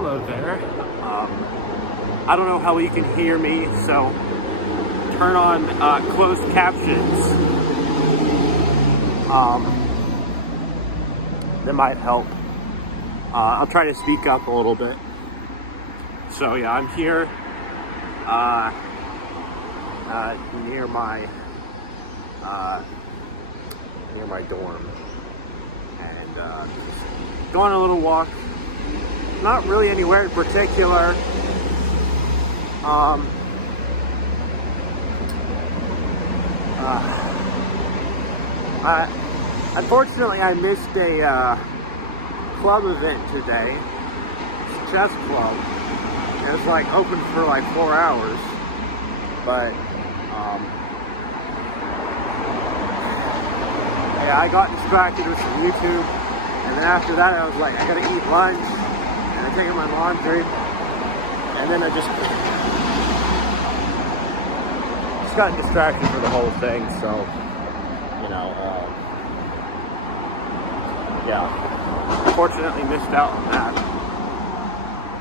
Hello there. I don't know how you can hear me, so turn on closed captions. That might help. I'll try to speak up a little bit. So yeah, I'm here near my dorm, and just going a little walk. Not really anywhere in particular. Unfortunately, I missed a club event today. It's a chess club. And it's like open for like 4 hours. But yeah, I got distracted with some YouTube. And then after that, I was like, I gotta eat lunch. And I take out my laundry. And then I just got distracted for the whole thing, so, you know, yeah, unfortunately missed out on that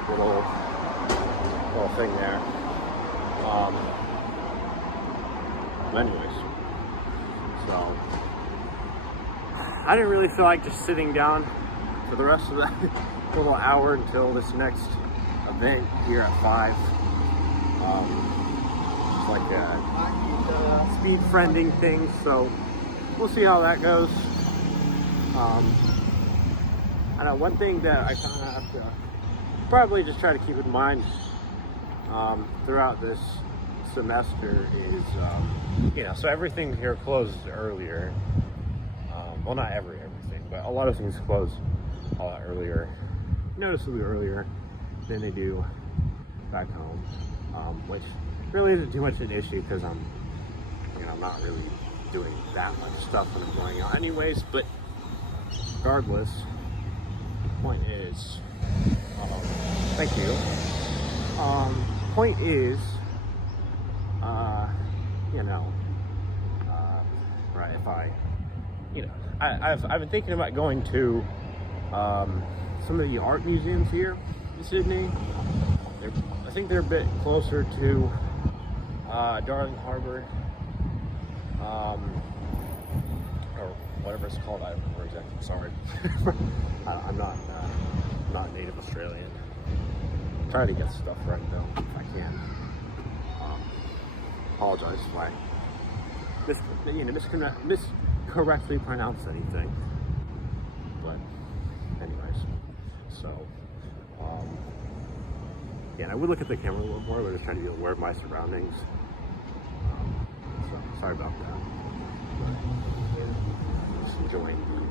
little thing there. Anyways, so, I didn't really feel like just sitting down for the rest of that little hour until this next event here at 5. Like a speed friending thing, so we'll see how that goes. I know one thing that I kind of have to probably just try to keep in mind throughout this semester is, you know, so everything here closes earlier. Well, not everything, but a lot of things close a lot earlier, noticeably earlier than they do back home, which really isn't too much an issue because I'm not really doing that much stuff when I'm going out anyways. But regardless, the point is, thank you. Point is, right? If I've been thinking about going to some of the art museums here in Sydney. I think they're a bit closer to Darling Harbour, or whatever it's called. I don't remember exactly. I'm sorry. I'm not native Australian. I'm trying to get stuff right though, if I can. Apologize if I miscorrectly pronounce anything. But anyways, so yeah, and I would look at the camera a little more, but I'm just trying to be aware of my surroundings. So sorry about that. But, just enjoying the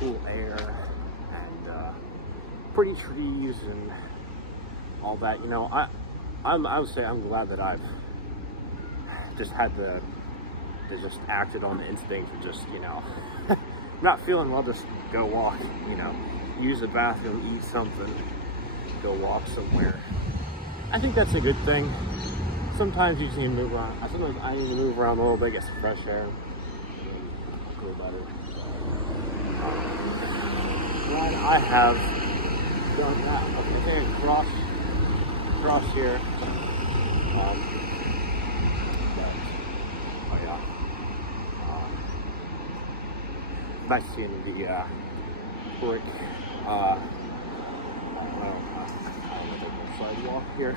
cool air and pretty trees and all that. You know, I would say I'm glad that I've just had just acted on the instinct to just, not feeling well, just go walk. Use the bathroom, eat something, go walk somewhere. I think that's a good thing. Sometimes you just need to move around. Sometimes I need to move around a little bit, get some fresh air, and feel better. Glad I have done that. Okay, I think cross here. Nice seeing the brick. I don't know sidewalk here.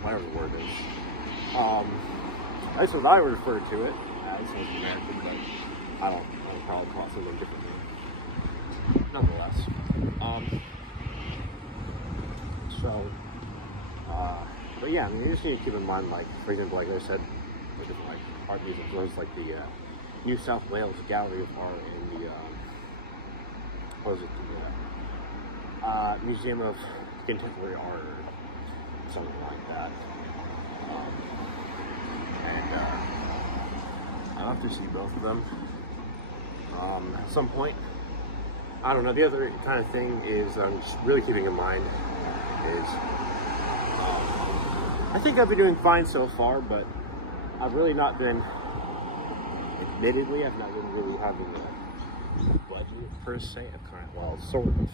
Whatever the word is. That's what I would refer to it as American, but I don't probably call it something differently. Nonetheless. But yeah, I mean, you just need to keep in mind, like, for example, like I said, like different like art museums. There's like the New South Wales Gallery of Art and the Museum of Contemporary Art or something like that. And I'll have to see both of them at some point. I don't know. The other kind of thing is I'm just really keeping in mind is I think I've been doing fine so far, but I've really not been. Admittedly, I've not been really having a budget per se. Well, sort of.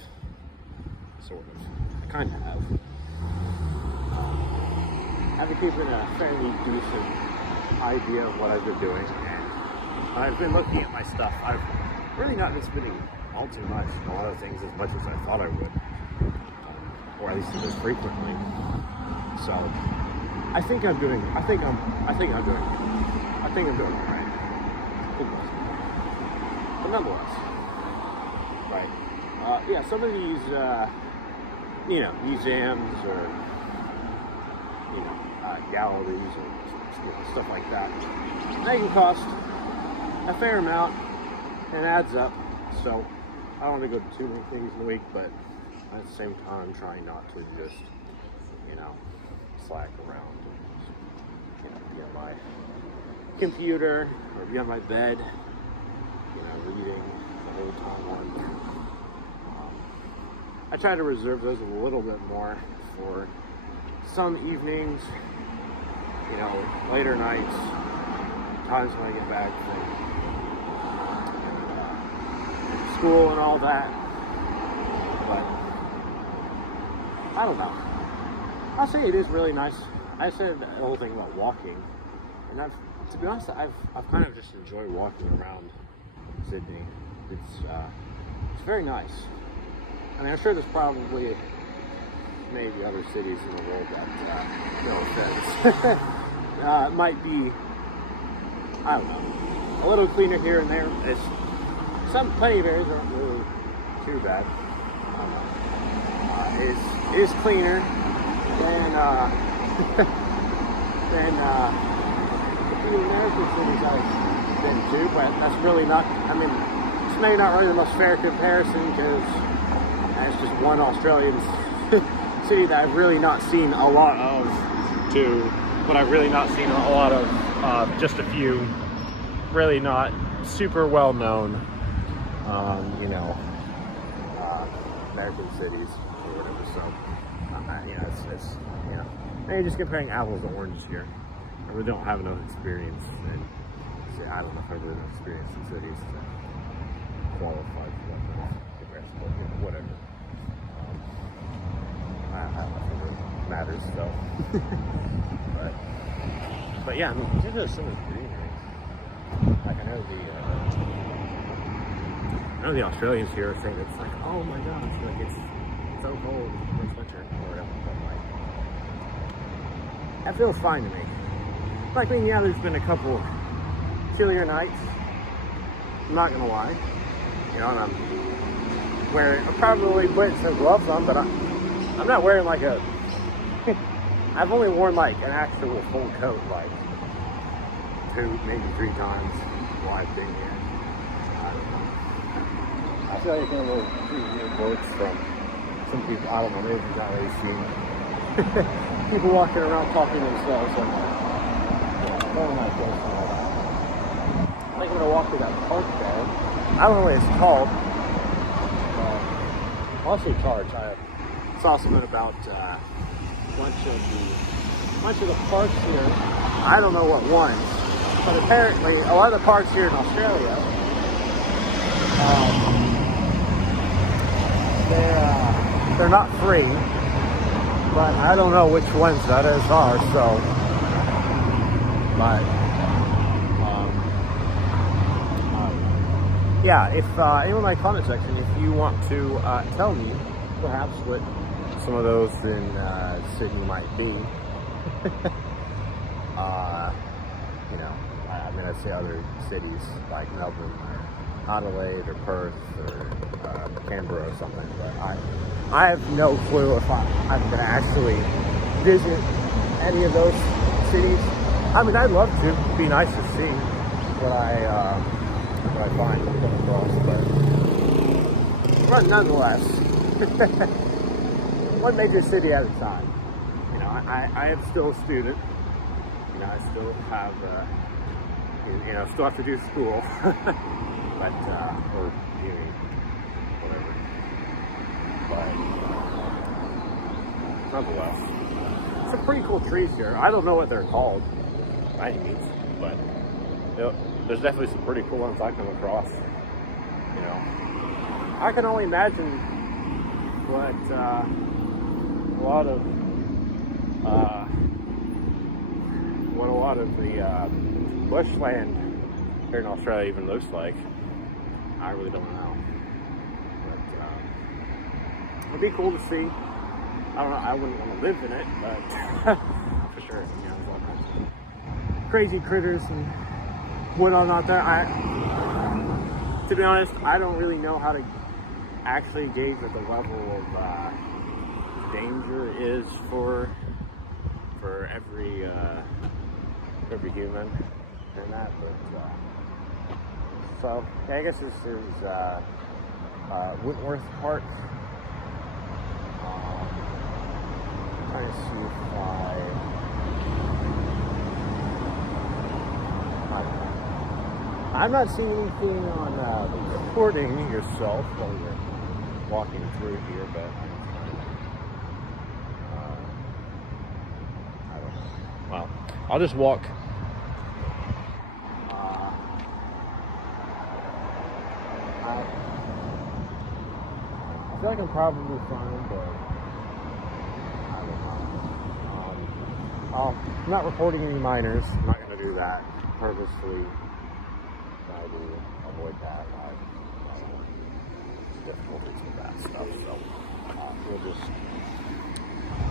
sort of. I kind of have. I've been keeping a fairly decent idea of what I've been doing, and I've been looking at my stuff. I've really not been spending all too much on a lot of things as much as I thought I would, or at least as frequently. So I think I'm doing all right. But nonetheless, right? Yeah, some of these, museums or galleries or stuff like that, they can cost a fair amount and adds up. So I don't want to go to too many things in a week, but at the same time, I'm trying not to just, slack around and, be on my computer or be on my bed, reading the whole time on. I try to reserve those a little bit more for some evenings, later nights, times when I get back from school and all that. But I don't know. I'll say it is really nice. I said the whole thing about walking, and to be honest, I've kind of just enjoyed walking around Sydney. It's very nice. I mean, I'm sure there's probably maybe other cities in the world that, no offense, might be, I don't know, a little cleaner here and there. Plenty of areas aren't really too bad. I don't know. It is cleaner than a few American cities I've been to, but that's really not, it's maybe not really the most fair comparison because it's just one Australian city that I've really not seen a lot of just a few really not super well known, American cities or whatever. So, it's maybe just comparing apples to oranges here. I really don't have enough experience, and I don't know if I've really enough experience in cities to qualify for that comparison, but whatever. I don't know if it really matters, so. but yeah, there's just so much greenery. Like I know the Australians here think it's like, oh my gosh, like it's so cold, it's winter or whatever. But like, that feels fine to me. Like, there's been a couple chillier nights. I'm not gonna lie, and I'm probably putting some gloves on, but I'm not wearing like a. I've only worn like an actual full coat like 2, maybe 3 times while I've been here. I don't know. I feel like I'm getting a little few quotes from some people. I don't know. Maybe you've not really seen people walking around talking to themselves like that. All that. I think I'm gonna walk through that park there. I don't know what it's called. I'll say charge. I saw something about a bunch of the parks here. I don't know what ones, but apparently a lot of the parks here in Australia, they're not free. But I don't know which ones that are. So. But, yeah, if anyone in my comment section, if you want to tell me perhaps what some of those in Sydney might be, I'd say other cities like Melbourne or Adelaide or Perth or Canberra or something, but I have no clue if I'm going to actually visit any of those cities. I'd love to. It'd be nice to see what I find and come across, but nonetheless, one major city at a time. I am still a student. I still have, still have to do school, but or uni, whatever. But nonetheless, some pretty cool trees here. I don't know what they're called. By any means, but there's definitely some pretty cool ones I come across. I can only imagine what a lot of the bushland here in Australia even looks like. I really don't know, but it'd be cool to see. I don't know. I wouldn't want to live in it, but for sure, you know, there's all kinds of crazy critters and whatnot out there. To be honest, I don't really know how to actually gauge what the level of danger is for every human and that. But so yeah, I guess this is Wentworth Park. Trying to see if I'm not seeing anything on recording yourself while you're walking through here, but I don't know. Well, I'll just walk. I feel like I'm probably fine, but I don't know. I'm not reporting any minors. I'm not going to do that purposefully. Try to avoid that. Difficulties with that stuff. So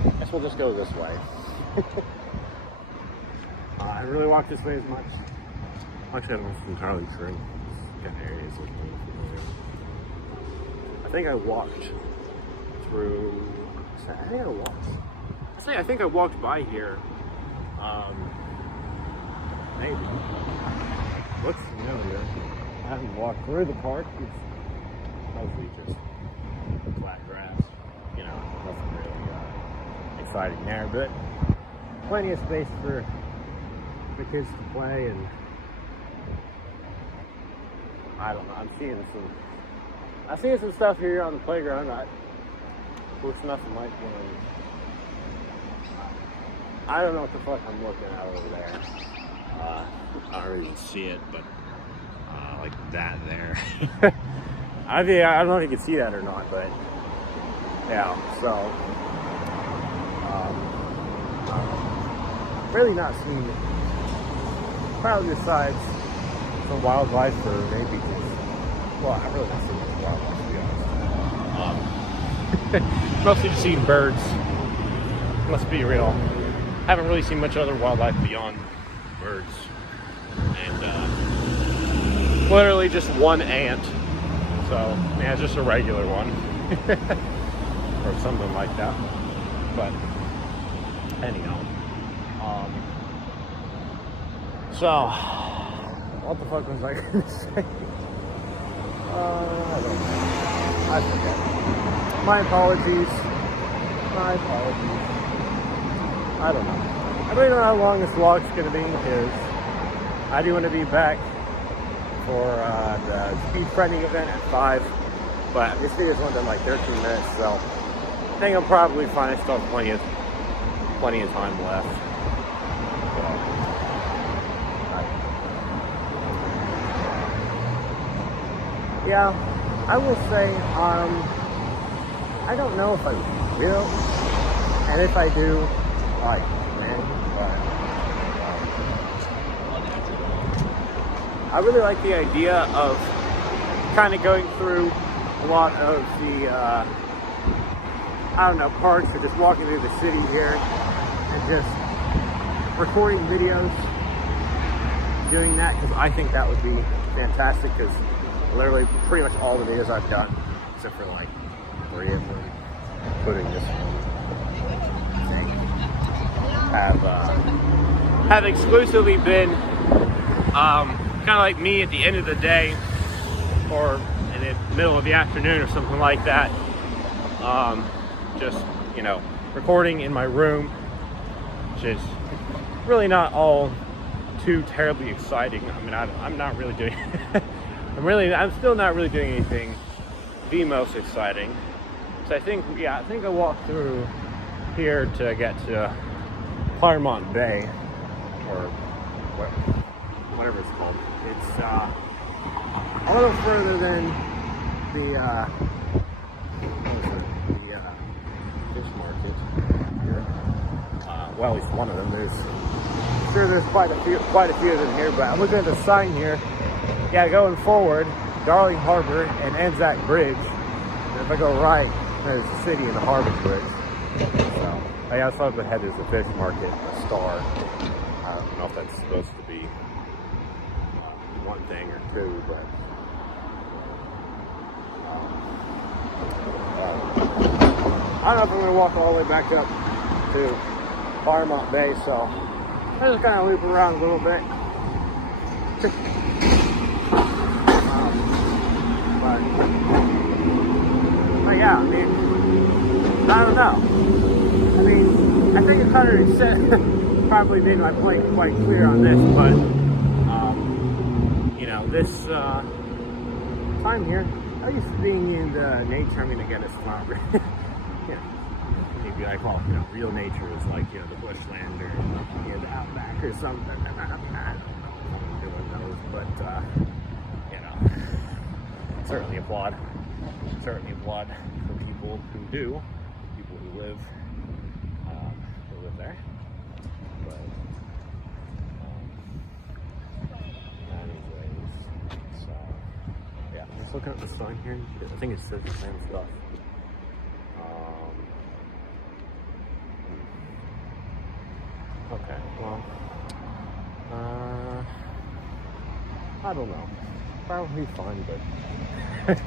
I guess we'll just go this way. I really walk this way as much. Actually, I don't know if it's entirely true. Different areas look really familiar. I think I walked through. I think I walked by here. Maybe. Looks familiar. I haven't walked through the park. It's mostly just flat grass. You know, nothing really exciting there, but plenty of space for the kids to play. And I don't know. I'm seeing some stuff here on the playground. Looks nothing like one. I don't know what the fuck I'm looking at over there. I don't really see it, but like that there. I don't know if you can see that or not, but yeah. So really not seeing probably besides some wildlife or maybe just, well, I'm really not seeing much wildlife, to be honest. Mostly just seeing birds. Let's be real. Haven't really seen much other wildlife beyond birds. And literally just one ant. So, yeah, just a regular one. Or something like that. But, anyhow. So, what the fuck was I going to say? I don't know. I forget. My apologies. I don't know. I don't know how long this vlog's going to be because I do want to be back for the speed friending event at 5. But this video's only done like 13 minutes, so I think I'm probably fine. I still have plenty of time left. So, yeah, I will say, I don't know if I will, and if I do, like, man, but I really like the idea of kind of going through a lot of the, I don't know, parks or just walking through the city here and just recording videos, doing that, because I think that would be fantastic, because literally pretty much all the videos I've done, except for like 3 of them, including this one, have exclusively been kind of like me at the end of the day or in the middle of the afternoon or something like that. Just, you know, recording in my room, which is really not all too terribly exciting. I mean, I'm not really doing I'm still not really doing anything the most exciting. So I think I walked through here to get to Claremont Bay, or whatever it's called. It's a little further than the market here. Well, at least one of them. I'm sure there's quite a few of them here, but I'm looking at the sign here. Yeah, going forward, Darling Harbor and Anzac Bridge. And if I go right, there's the city and the harbor bridge. So, I also up ahead there's a fish market, a Star. I don't know if that's supposed to be one thing or two, but I don't know if I'm going to walk all the way back up to Firemonk Bay, so I just kind of loop around a little bit. But yeah, I mean, I don't know. I mean, I think it's 100% probably made my point quite clear on this, but you know, this time here, I used to being in the nature. I mean, again, it's not really, you know, maybe I call it, you know, real nature is like, you know, the bushland or, you know, the outback or something. I don't know if I'm doing those, but you know, certainly applaud for people who do, people who live there. But anyways, so yeah, just looking at the sign here. I think it says the same stuff. Okay, well, I don't know. Probably fun, but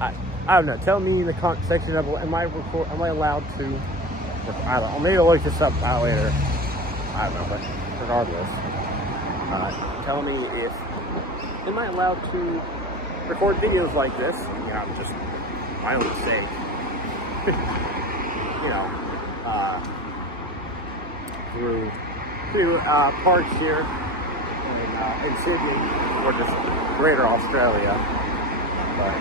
I don't know. Tell me in the comment section of am I allowed to? I don't know. Maybe I'll look this up out later. I don't know, but regardless, tell me if am I allowed to record videos like this? You know, just my own sake. You know, through parks here in Sydney or just Greater Australia, but.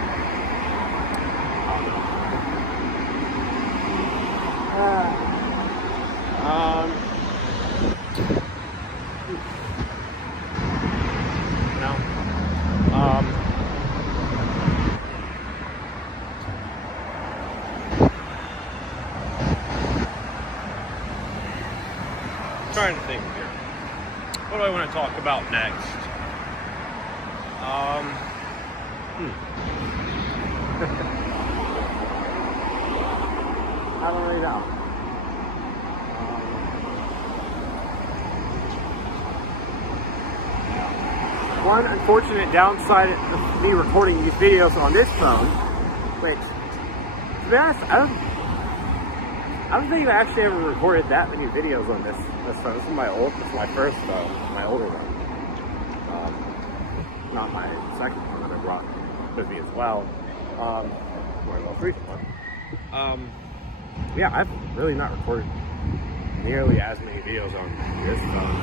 Trying to think here. What do I want to talk about next? I don't really know. One unfortunate downside of me recording these videos on this phone, which, to be honest, I don't think I've actually ever recorded that many videos on this phone. This is my first phone, my older one. Not my second one that I brought with me as well. My most recent one. Yeah, I've really not recorded nearly as many videos on this phone.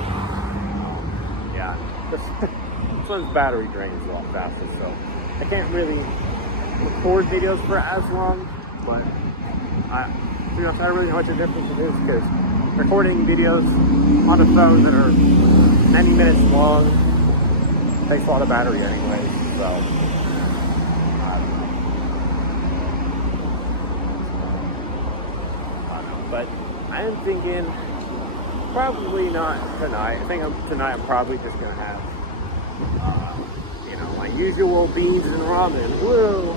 Yeah, this one's battery drains a lot faster, so I can't really record videos for as long, but I don't really know what the difference it is, because recording videos on a phone that are many minutes long takes a lot of battery anyway, so I don't know. But I am thinking probably not tonight. I think tonight I'm probably just gonna have you know, my usual beans and ramen. Woo!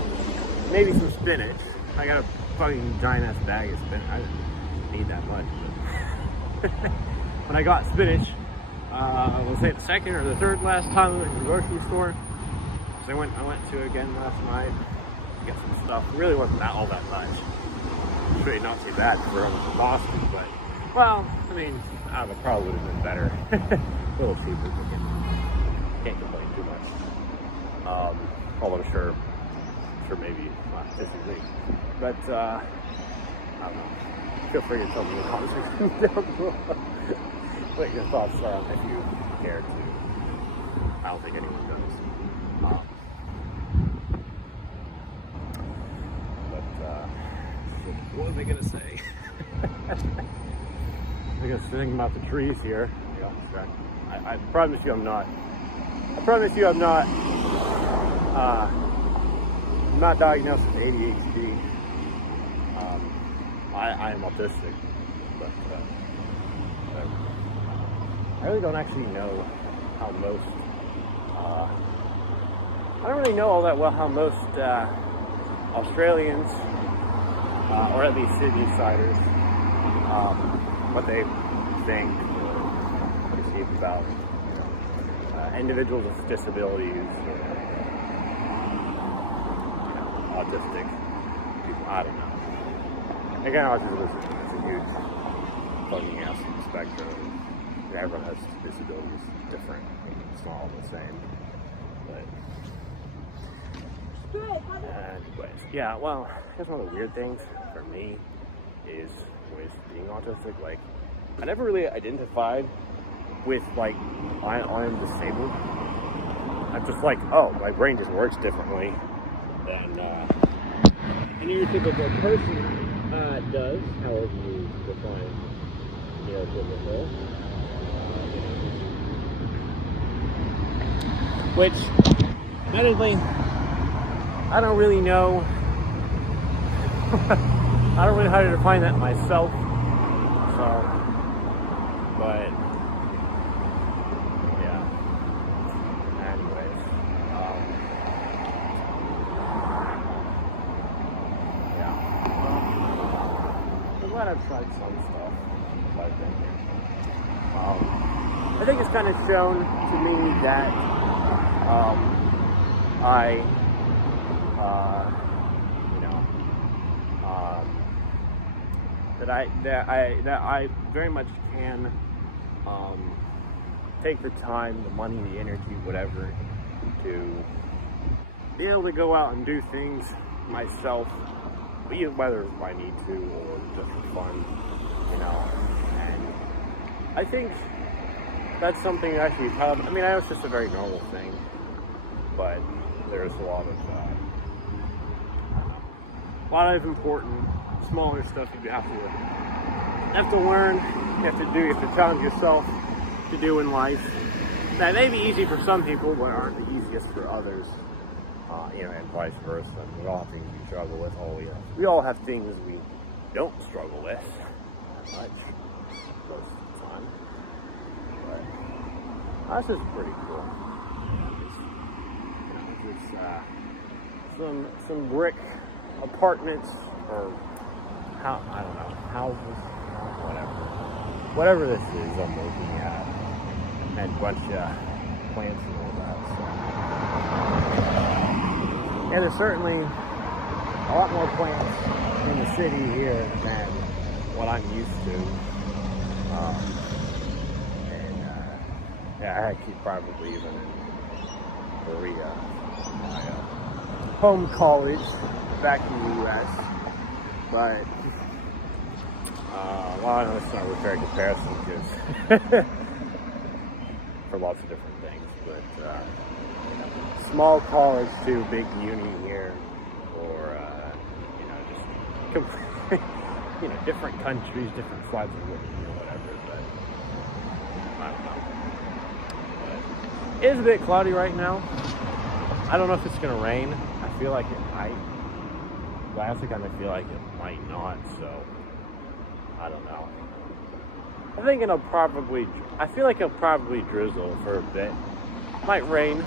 Maybe some spinach. I got a fucking giant ass bag of spinach. I didn't need that much. But when I got spinach, let's say the second or the third last time I went to the grocery store. So I went to again last night to get some stuff. It really wasn't all that much. It's really not too bad for Boston, but well, I mean, it probably would have been better. A little cheaper, but can't complain too much. Although sure maybe not physically. But I don't know. Feel free to tell me in the comments section down below what your thoughts are if you care to. I don't think anyone does. What was I gonna say? I guess thinking about the trees here. I promise you I'm not. I'm not diagnosed with ADHD. I am autistic, but I really don't actually know how most. I don't really know all that well how most Australians, or at least Sydney-siders, what they think or perceive about individuals with disabilities, or, autistic people. I don't know. Again, autism is a huge fucking ass spectrum. Everyone has disabilities different. It's not all the same. But anyways, yeah, well, I guess one of the weird things for me is with being autistic, like, I never really identified with, like, I'm disabled. I'm just like, oh, my brain just works differently than any typical person does, however you define neurotypical. Which, admittedly, I don't really know. I don't really know how to define that myself. So, but yeah. Anyways, yeah. I'm glad I've tried some stuff. I think it's kind of shown to me that that I very much can take the time, the money, the energy, whatever, to be able to go out and do things myself, whether I need to or just for fun, And I think that's something that actually, I know it's just a very normal thing, but there's a lot of important, smaller stuff you have to learn, you have to challenge yourself to do in life. That may be easy for some people, but aren't the easiest for others, and vice versa. We all have things we struggle with. We all have things we don't struggle with that much most of the time. But that's just pretty cool. Some brick apartments, or I don't know, houses, whatever this is I'm looking at, and a bunch of plants and all that. So, yeah, there's certainly a lot more plants in the city here than what I'm used to. I keep probably even in Korea, my home college back in the U.S. But I know it's not a fair comparison because for lots of different things, but small college to big uni here, or just different countries, different sides of the world, whatever. But I don't know. But it is a bit cloudy right now. I don't know if it's gonna rain. I feel like it might. Last week I feel like it might not, so I don't know. I feel like it'll probably drizzle for a bit. Might rain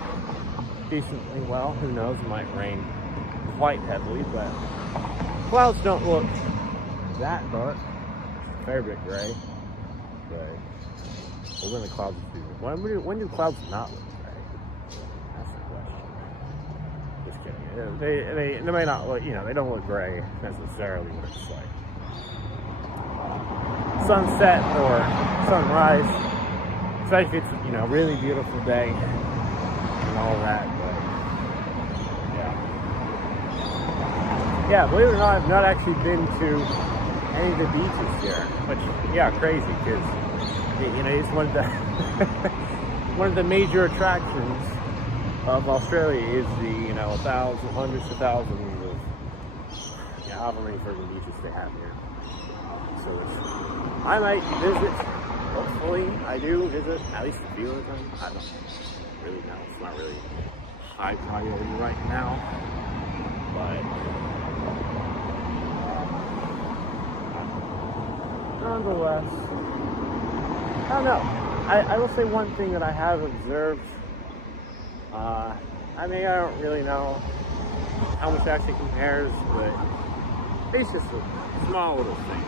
decently well, who knows, it might rain quite heavily, but clouds don't look that dark. It's a fair bit gray, but when the clouds do, when do clouds not look gray? That's the question. Just kidding. They may not look, they don't look gray necessarily when it's like sunset or sunrise, especially if it's a really beautiful day and all that. But yeah, believe it or not, I've not actually been to any of the beaches here, which crazy, because it's one of the one of the major attractions of Australia is the hundreds of thousands of however many friggin' beaches they have here. So I might visit. Hopefully, I do visit at least a few of them. I don't really know. It's not really high priority right now, but nonetheless, I don't know. I will say one thing that I have observed. I mean, I don't really know how much it actually compares, but it's just a small little thing.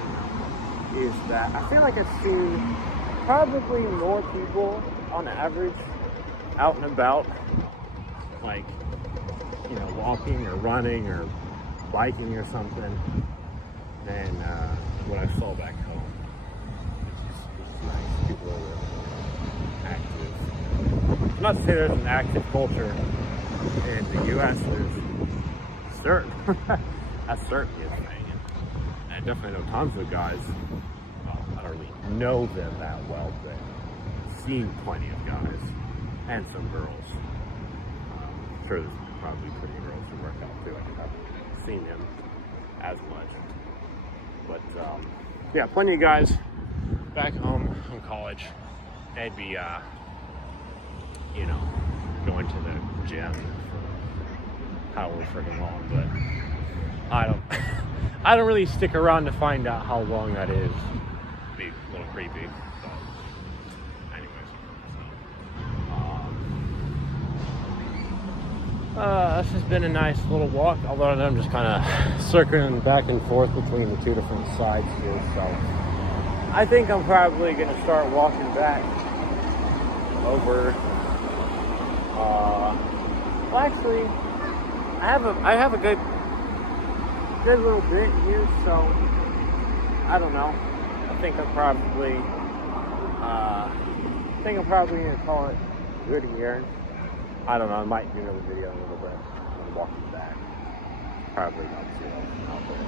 Is that I feel like I've seen probably more people on average out and about, like, you know, walking or running or biking or something, than what I saw back home. It's nice. People are active. Not to say there's an active culture in the U.S. There's certain that's certainly a thing. And I definitely know tons of guys. Well, I don't really know them that well, but I've seen plenty of guys and some girls. I'm sure there's probably pretty girls who work out too. I haven't seen them as much, but yeah, plenty of guys back home in college. They'd be, you know, going to the gym for however freaking long, but I don't really stick around to find out how long that is. It'd be a little creepy, but anyways. This has been a nice little walk, although I'm just kind of circling back and forth between the two different sides here, so I think I'm probably going to start walking back over. Well, actually, I have a good little bit here, so I don't know. I think I'm probably going to call it good here. I don't know. I might do another video in a little bit. I'm walking back. Probably not too out there.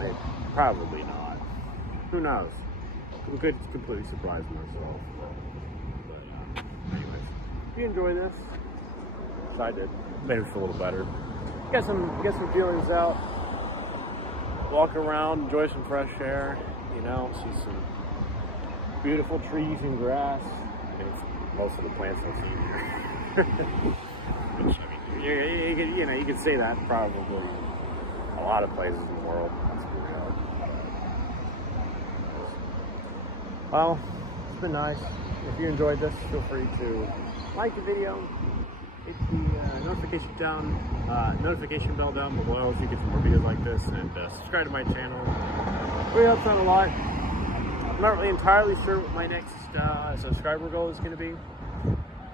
Maybe, probably not. Who knows? I could completely surprise myself. But anyways, if you enjoy this, which I did, made it feel a little better. Get some feelings out. Walk around, enjoy some fresh air. You know, see some beautiful trees and grass. I mean, most of the plants I've seen here. Which, I mean, you can say that probably a lot of places in the world. That's real. Well, it's been nice. If you enjoyed this, feel free to like the video, hit the notification bell down below so you get some more videos like this, and subscribe to my channel. Really helps out a lot. I'm not really entirely sure what my next subscriber goal is going to be.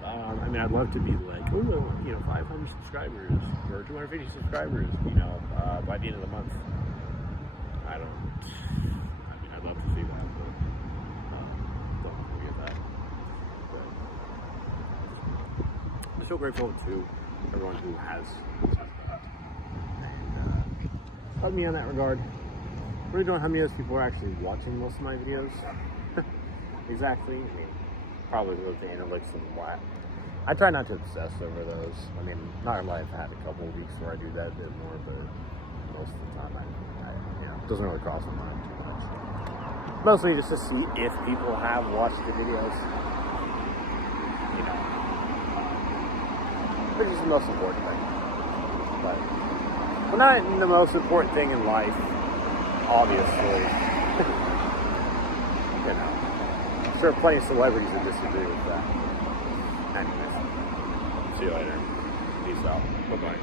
I mean, I'd love to be like, ooh, you know, 500 subscribers or 250 subscribers, you know, by the end of the month. I mean, I'd love to see that, but don't know if we'll get that. But I'm so grateful to everyone who has that. And help me on that regard. Really don't know how many of those people are actually watching most of my videos. Exactly. I mean, probably with the analytics and what. I try not to obsess over those. I mean, not in life, I had a couple of weeks where I do that a bit more, but most of the time, it doesn't really cross my mind too much. Mostly just to see if people have watched the videos, you know, which is the most important thing. But, well, not the most important thing in life, obviously. You know, I'm sure plenty of celebrities would disagree with that. Anyways, see you later. Peace out. Bye-bye.